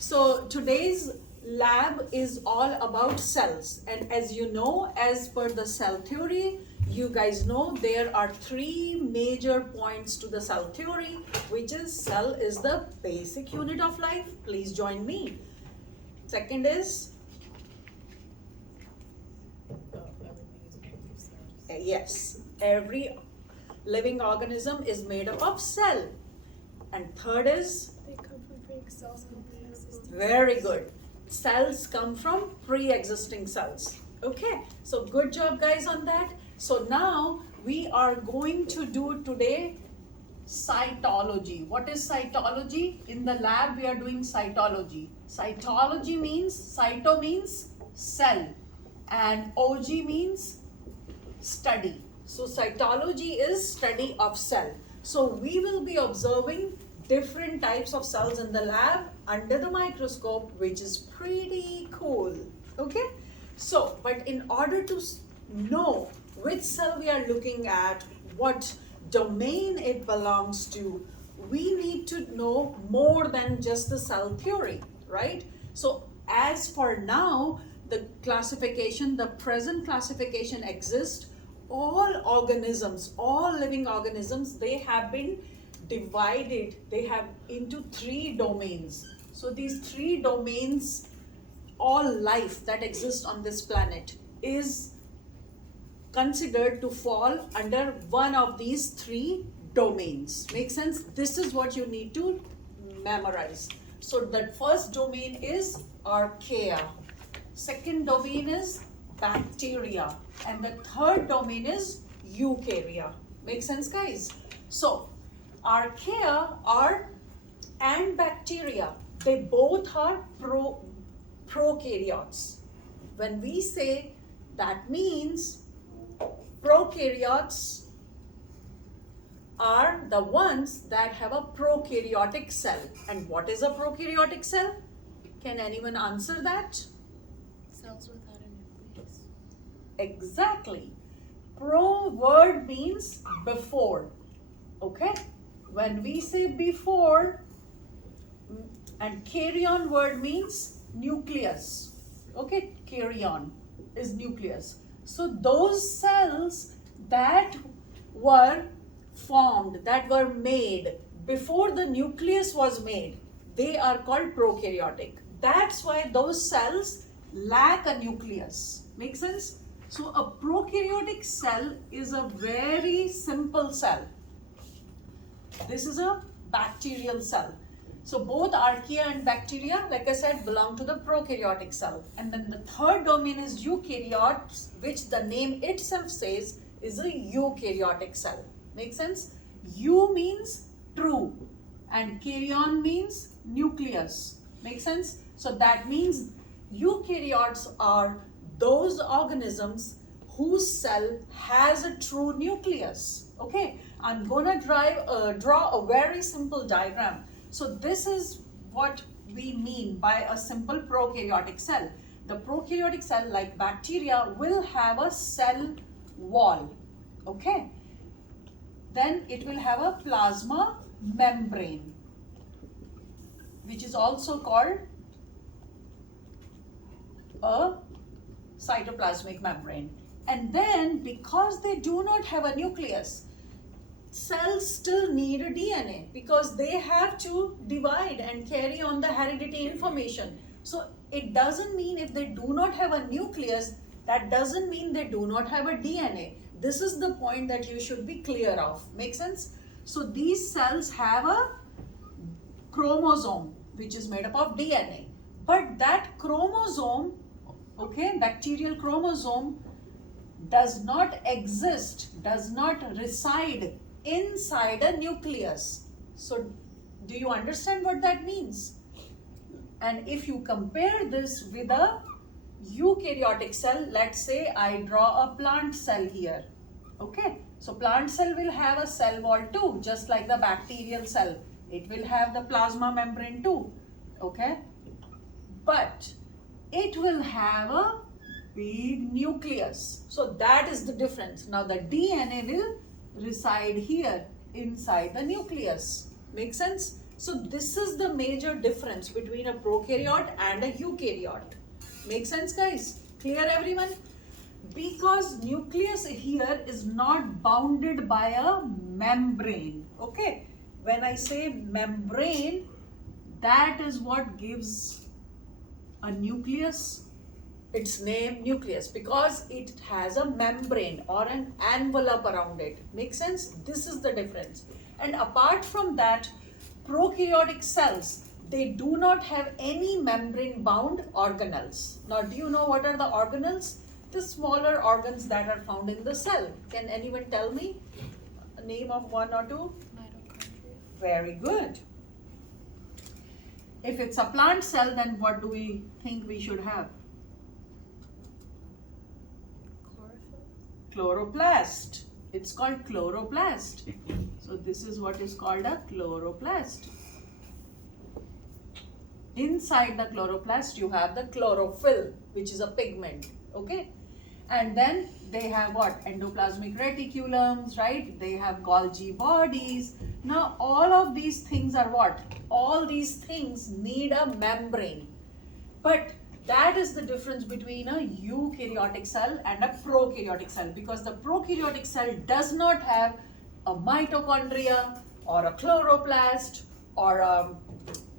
So today's lab is all about cells, and as you know, as per the cell theory, you guys know there are three major points to the cell theory, which is cell is the basic unit of life. Please join me. Second is yes, every living organism is made up of cell. And third is They come from cells come from pre-existing. very good. Cells come from pre-existing cells. Okay, so good job guys on that. So now we are going to do today cytology. What is cytology? In the lab we are doing cytology. Cytology means, cyto means cell and OG means study. So cytology is study of cell. So we will be observing different types of cells in the lab under the microscope, which is pretty cool. Okay, so but in order to know which cell we are looking at, what domain it belongs to, we need to know more than just the cell theory, right? So as for now, the classification, the present classification exists. All organisms, all living organisms, they have been divided, they have into three domains. So these three domains, all life that exists on this planet is considered to fall under one of these three domains. Make sense? This is what you need to memorize. So the first domain is archaea. Second domain is bacteria. And the third domain is eukarya. Make sense, guys? So archaea are and bacteria, they both are prokaryotes. When we say that means prokaryotes are the ones that have a prokaryotic cell. And what is a prokaryotic cell? Can anyone answer that? Cells without a nucleus. Exactly. Pro word means before. Okay? When we say before, and karyon word means nucleus. Okay? Karyon is nucleus. So those cells that were formed, that were made before the nucleus was made, they are called prokaryotic. That's why those cells lack a nucleus. Make sense? So a prokaryotic cell is a very simple cell. This is a bacterial cell. So both archaea and bacteria, like I said, belong to the prokaryotic cell. And then the third domain is eukaryotes, which the name itself says is a eukaryotic cell. Make sense? Eu means true and karyon means nucleus. Make sense? So that means eukaryotes are those organisms whose cell has a true nucleus. Okay, I'm gonna draw a very simple diagram. So this is what we mean by a simple prokaryotic cell. The prokaryotic cell, like bacteria, will have a cell wall. Okay, then it will have a plasma membrane, which is also called a cytoplasmic membrane. And then because they do not have a nucleus, cells still need a DNA because they have to divide and carry on the heredity information. So it doesn't mean if they do not have a nucleus, that doesn't mean they do not have a DNA. This is the point that you should be clear of. Make sense? So these cells have a chromosome, which is made up of DNA. But that chromosome, okay, bacterial chromosome, does not exist, does not reside inside a nucleus. So do you understand what that means? And if you compare this with a eukaryotic cell, let's say I draw a plant cell here. Okay, so plant cell will have a cell wall too, just like the bacterial cell. It will have the plasma membrane too. Okay, but it will have a big nucleus. So that is the difference. Now the DNA will reside here inside the nucleus. Make sense? So this is the major difference between a prokaryote and a eukaryote. Make sense, guys? Clear, everyone? Because nucleus here is not bounded by a membrane. Okay, when I say membrane, that is what gives a nucleus its name nucleus, because it has a membrane or an envelope around it. Make sense? This is the difference. And apart from that, prokaryotic cells, they do not have any membrane bound organelles. Now, do you know what are the organelles? The smaller organs that are found in the cell. Can anyone tell me a name of one or two? Mitochondria. Very good. If it's a plant cell, then what do we think we should have? Chlorophyll. Chloroplast. It's called chloroplast. So this is what is called a chloroplast. Inside the chloroplast, you have the chlorophyll, which is a pigment. Okay. And then they have what? Endoplasmic reticulums, right? They have Golgi bodies. Now all of these things are what? All these things need a membrane. But that is the difference between a eukaryotic cell and a prokaryotic cell, because the prokaryotic cell does not have a mitochondria or a chloroplast or a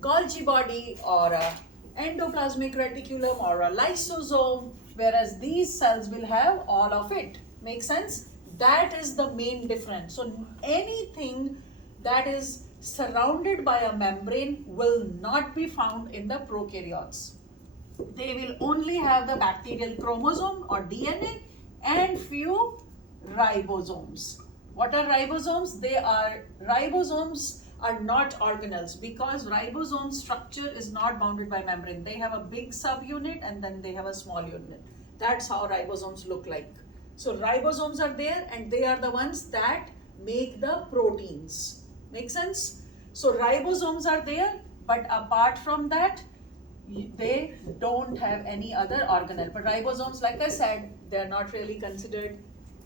Golgi body or a endoplasmic reticulum or a lysosome, whereas these cells will have all of it. Make sense? That is the main difference. So anything that is surrounded by a membrane will not be found in the prokaryotes. They will only have the bacterial chromosome or DNA and few ribosomes. What are ribosomes? Ribosomes are not organelles, because ribosome structure is not bounded by membrane. They have a big subunit and then they have a small unit. That's how ribosomes look like. So ribosomes are there and they are the ones that make the proteins. Make sense? So ribosomes are there, but apart from that, they don't have any other organelle. But ribosomes, like I said, they are not really considered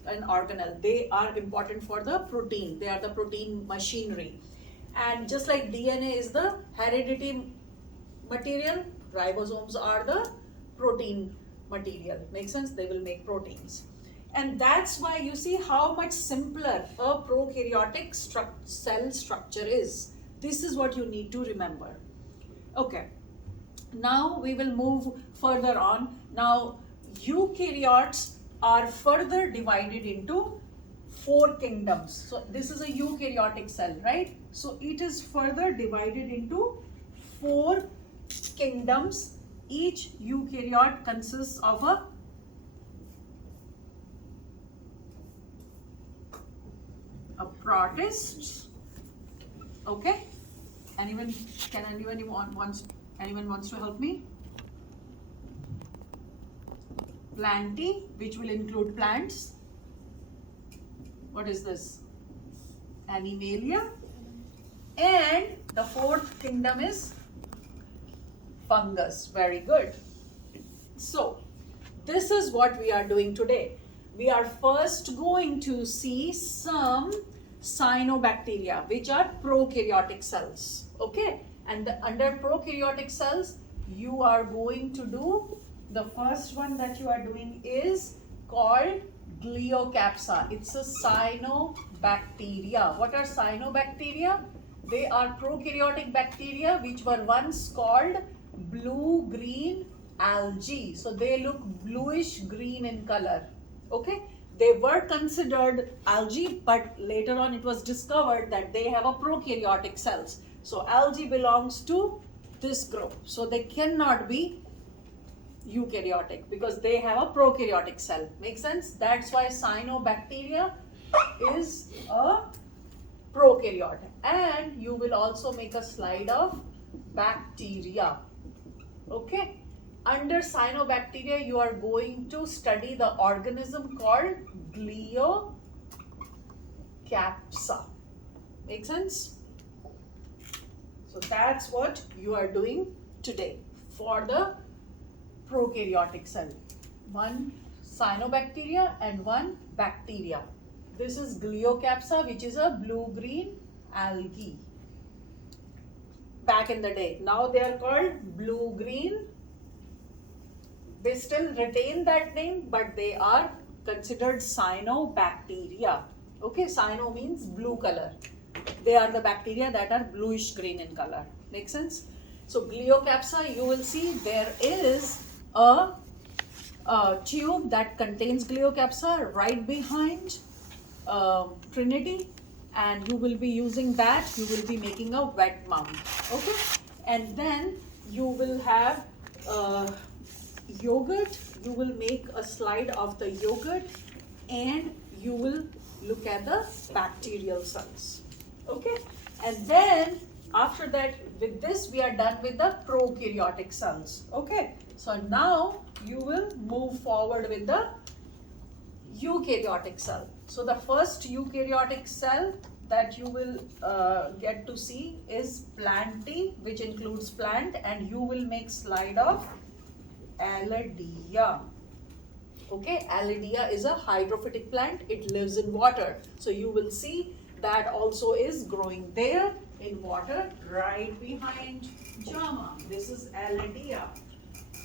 an organelle. They are important for the protein. They are the protein machinery. And just like DNA is the heredity material, ribosomes are the protein material. Makes sense? They will make proteins. And that's why you see how much simpler a prokaryotic cell structure is. This is what you need to remember. Okay. Now we will move further on. Now eukaryotes are further divided into 4 kingdoms. So this is a eukaryotic cell, right? So it is further divided into 4 kingdoms. Each eukaryote consists of a protist. Okay? Anyone wants to help me? Plantae, which will include plants. What is this? Animalia. And the 4th kingdom is fungus. Very good. So, this is what we are doing today. We are first going to see some cyanobacteria, which are prokaryotic cells. Okay? And under prokaryotic cells, you are going to do, the first one that you are doing is called Gleocapsa. It's a cyanobacteria. What are cyanobacteria? They are prokaryotic bacteria which were once called blue-green algae. So they look bluish green in color. Okay? They were considered algae, but later on it was discovered that they have a prokaryotic cells. So algae belongs to this group. So they cannot be eukaryotic because they have a prokaryotic cell. Make sense? That's why cyanobacteria is a prokaryote. And you will also make a slide of bacteria. Okay? Under cyanobacteria, you are going to study the organism called Gleocapsa. Make sense? So that's what you are doing today for the prokaryotic cell. One cyanobacteria and one bacteria. This is Gleocapsa, which is a blue-green algae. back in the day. Now they are called blue-green. They still retain that name, but they are considered cyanobacteria. Okay, cyano means blue color. They are the bacteria that are bluish green in color. Make sense? So Gleocapsa, you will see there is a tube that contains Gleocapsa right behind Trinity, and you will be using that. You will be making a wet mount. Okay, and then you will have yogurt. You will make a slide of the yogurt, and you will look at the bacterial cells. Okay, and then after that, with this we are done with the prokaryotic cells. Okay, so now you will move forward with the eukaryotic cell. So the first eukaryotic cell that you will get to see is plantae, which includes plant, and you will make slide of Allidia. Okay, Allidia is a hydrophytic plant. It lives in water. So you will see that also is growing there in water right behind Jama. This is Allidia.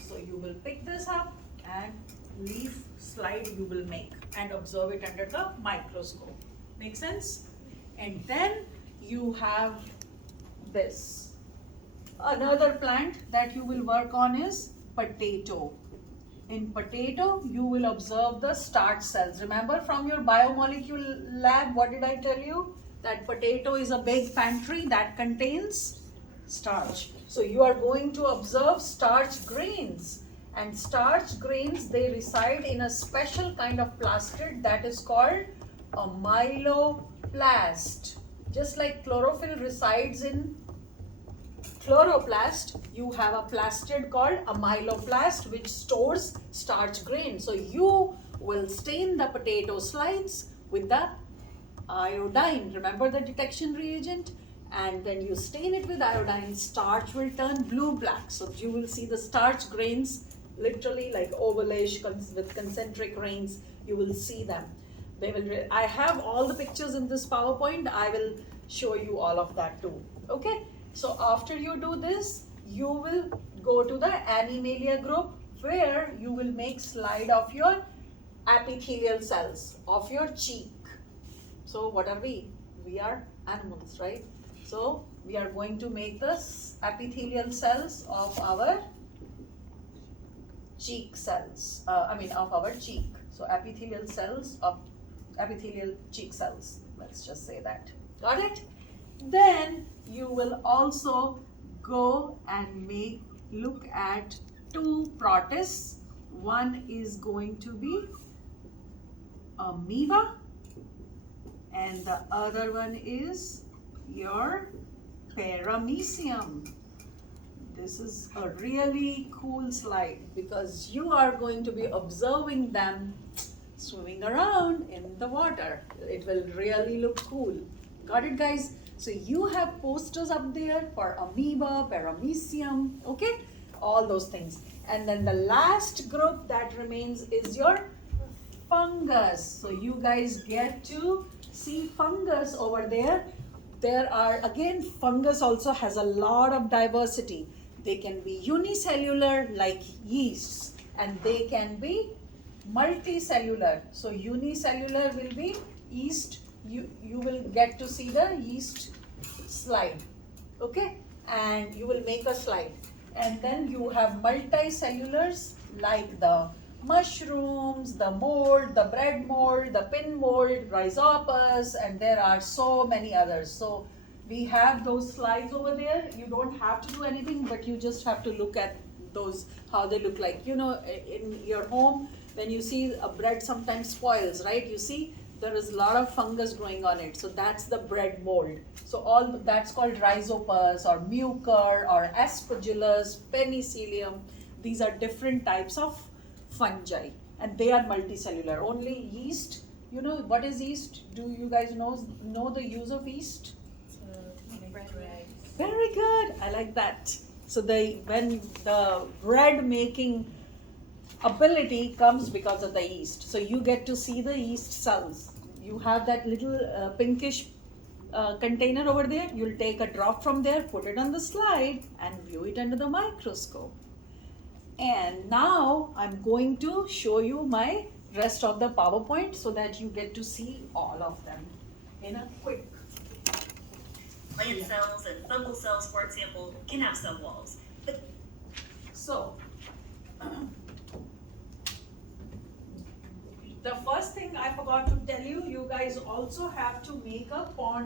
So you will pick this up and leaf slide you will make and observe it under the microscope. Make sense? And then you have this. Another plant that you will work on is potato. In potato, you will observe the starch cells. Remember from your biomolecule lab, what did I tell you? That potato is a big pantry that contains starch. So you are going to observe starch grains. And starch grains, they reside in a special kind of plastid that is called a myeloplast. Just like chlorophyll resides in chloroplast, you have a plastid called a myeloplast which stores starch grain. So you will stain the potato slides with the iodine. Remember the detection reagent? And when you stain it with iodine, starch will turn blue-black. So you will see the starch grains literally like ovalish with concentric rings. You will see them. They will. I have all the pictures in this PowerPoint. I will show you all of that too. Okay. So after you do this, you will go to the Animalia group where you will make slide of your epithelial cells of your cheek. So what are we? We are animals, right? So we are going to make the epithelial cells of our cheek cells. Of our cheek. So epithelial cells of epithelial cheek cells. Let's just say that. Got it? Then you will also go and look at two protists. One is going to be amoeba and the other one is your paramecium. This is a really cool slide because you are going to be observing them swimming around in the water. It will really look cool. Got it, guys? So you have posters up there for amoeba, paramecium, okay? All those things. And then the last group that remains is your fungus. So you guys get to see fungus over there. There are, again, fungus also has a lot of diversity. They can be unicellular like yeasts, and they can be multicellular. So unicellular will be yeast. You will get to see the yeast slide, okay, and you will make a slide. And then you have multicellulars like the mushrooms, the mold, the bread mold, the pin mold, rhizopus, and there are so many others. So we have those slides over there. You don't have to do anything, but you just have to look at those, how they look like. You know, in your home, when you see a bread sometimes spoils, right? You see there is a lot of fungus growing on it. So that's the bread mold. So that's called rhizopus or mucor or aspergillus, penicillium. These are different types of fungi and they are multicellular. Only yeast, you know what is yeast? Do you guys know the use of yeast? Very good. I like that. So when the bread making ability comes because of the yeast. So you get to see the yeast cells. You have that little pinkish container over there, you'll take a drop from there, put it on the slide, and view it under the microscope. And now I'm going to show you my rest of the PowerPoint so that you get to see all of them in a quick. Plant cells and fungal cells, for example, can have cell walls. But So, the first thing I forgot to tell you, you guys also have to make a pond